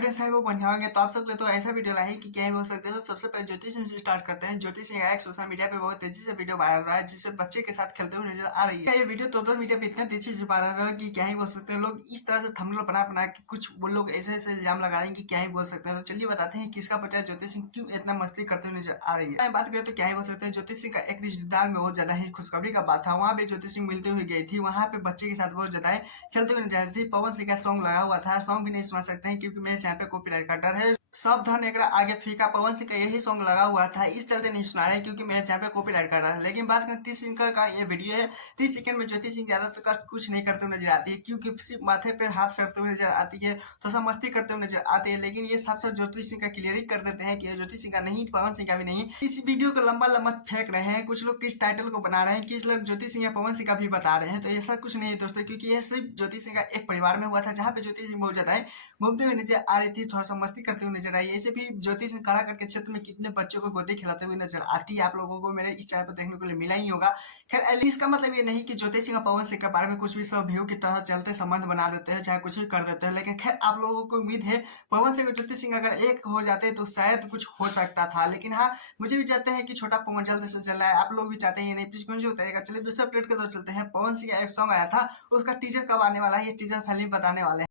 Friends है वो बढ़िया होंगे। तो आप सबके तो ऐसा वीडियो लाए कि क्या ही बोल सकते हैं। तो सबसे पहले ज्योति सिंह से स्टार्ट करते हैं। ज्योति सिंह एक सोशल मीडिया पे बहुत तेजी से वीडियो वायरल रहा है जिसमें बच्चे के साथ खेलते हुए नजर आ रही है। ये वीडियो सोशल मीडिया पे इतना तेजी से वायरल रहा है कि क्या ही बोल सकते हैं। लोग इस तरह से थंबनेल बना बना के कुछ वो लोग ऐसे ऐसे इल्जाम लगा रहे हैं कि क्या ही बोल सकते हैं। तो चलिए बताते हैं किसका बच्चा ज्योति सिंह क्यों इतना मस्ती करते हुए नजर आ रही है। मैं बात करें तो क्या ही बोल सकते हैं। ज्योति सिंह का एक रिश्तेदार में बहुत ज्यादा ही खुशखबरी का बात था। वहाँ पे ज्योति सिंह मिलते हुए गई थी। वहाँ पे बच्चे के साथ बहुत ज्यादा खेलते हुए नजर आ रही थी। पवन सिंह का सॉन्ग लगा हुआ था। सॉन्ग भी नहीं सुना सकते हैं क्योंकि मेरे चैनल पे कॉपीराइट का डर है। सावधान एकरा आगे फीका। पवन सिंह का यही सॉन्ग लगा हुआ था, इस चलते नहीं सुना रहे क्योंकि मेरे चैनल पे कॉपीराइट कर रहा है। लेकिन बात करें 30 सेकंड का ये वीडियो है। 30 सेकंड में ज्योति सिंह ज्यादातर कुछ नहीं करते हुए नजर आती है क्योंकि सिर्फ माथे पे हाथ फेरते हुए नजर आती है, थोड़ा सा मस्ती करते हुए नजर आते हैं। लेकिन ये साफ साफ ज्योति सिंह का क्लियर ही कर देते हैं कि ये ज्योति सिंह का नहीं, पवन सिंह का भी नहीं। इस वीडियो को लंबा लंबा फेंक रहे हैं। कुछ लोग किस टाइटल को बना रहे हैं, किस लोग ज्योति सिंह या पवन सिंह का भी बता रहे हैं। तो ऐसा कुछ नहीं है दोस्तों, क्योंकि ये सिर्फ ज्योति सिंह का एक परिवार में हुआ था जहाँ पे ज्योति सिंह बहुत ज्यादा है घूमते हुए नजर आ रही थी, थोड़ा सा मस्ती करते हुए नजर आई। ऐसे भी ज्योति सिंह खड़ा करके क्षेत्र में कितने बच्चों को गोदी खिलाते हुए नजर आती है, आप लोगों को मेरे इस चैनल पर देखने को मिला ही होगा। खैर इसका मतलब ये नहीं कि ज्योति सिंह और पवन सिंह के बारे में कुछ भी सब व्यू की तरह चलते संबंध बना देते हैं, चाहे कुछ भी कर देते हैं। लेकिन खैर आप लोगों को उम्मीद है पवन सिंह और ज्योति सिंह अगर एक हो जाते तो शायद कुछ हो सकता था। लेकिन हाँ, मुझे भी चाहते हैं कि छोटा पवन जल्द से जल्द आए। आप लोग भी चाहते हैं नहीं, प्लीज मुझे बताइएगा। चलिए दूसरे अपडेट की तरफ चलते हैं। पवन सिंह का एक सॉन्ग आया था, उसका टीजर कब आने वाला है ये टीजर फाइनली बताने वाले हैं।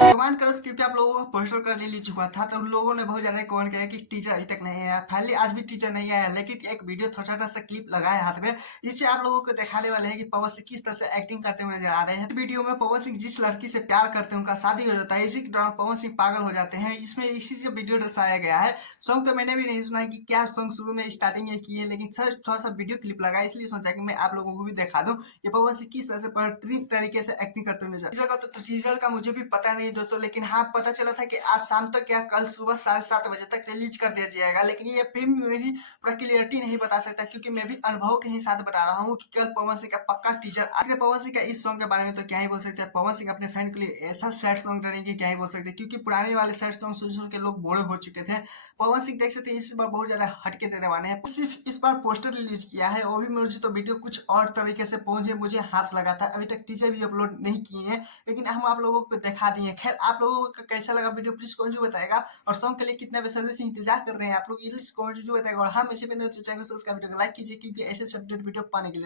कमेंट करो क्योंकि आप लोगों को पोस्टर कर ले चुका था, तो उन लोगों ने बहुत ज्यादा कमेंट किया कि टीचर अभी तक नहीं आया। फाइनली आज भी टीचर नहीं आया, लेकिन एक वीडियो थोड़ा छोटा सा क्लिप लगा है हाथ में, जिससे आप लोगों को दिखाने वाले हैं कि पवन सिंह किस तरह से एक्टिंग करते हुए नजर आ रहे हैं। वीडियो में पवन सिंह जिस लड़की से प्यार करते हैं उनका शादी हो जाता है, इसी के दौरान पवन सिंह पागल हो जाते हैं। इसमें इसी से वीडियो दर्शाया गया है। सॉन्ग तो मैंने भी नहीं सुना है कि क्या सॉन्ग शुरू में स्टार्टिंग ये की है, लेकिन सर थोड़ा सा वीडियो क्लिप लगा इसलिए सोचा कि मैं आप लोगों को भी दिखा दूं ये पवन सिंह किस तरह से बेहतरीन तरीके से एक्टिंग करते हुए नजर। तो टीजर का मुझे भी पता नहीं दोस्तों, लेकिन हाँ पता चला था कि आज शाम तक या कल सुबह 7:30 बजे तक रिलीज कर दिया जाएगा। लेकिन ये फिल्म मेरी पूरा क्लियरिटी नहीं बता सकता क्योंकि मैं भी अनुभव के ही साथ बता रहा हूँ कि कल पवन सिंह का पक्का टीजर। आखिर पवन सिंह का इस सॉन्ग के बारे में तो क्या ही बोल सकते हैं। पवन सिंह अपने फैन के लिए ऐसा सैड सॉन्ग करेंगे क्या ही बोल सकते हैं, क्योंकि पुराने वाले सैड सॉन्ग सुन सुन के लोग बोर हो चुके थे। पवन सिंह देख सकते हैं इस बार बहुत ज्यादा हटके देने वाले हैं। सिर्फ इस बार पोस्टर रिलीज किया है, वो भी मुझे तो वीडियो कुछ और तरीके से पहुंचे, मुझे हाथ लगा था। अभी तक टीजर भी अपलोड नहीं किए हैं, लेकिन हम आप लोगों को दिखा दिए। खैर आप लोगों को कैसा लगा वीडियो प्लीज कौन जो बताएगा, और सॉन्ग के लिए कितना बेसब्री से इंतजार कर रहे हैं आप लोग ये कौन जो बताएगा। और हाँ, मुझे चैनल को सब्सक्राइब वीडियो को लाइक कीजिए क्योंकि ऐसे अपडेट वीडियो पाने के लिए।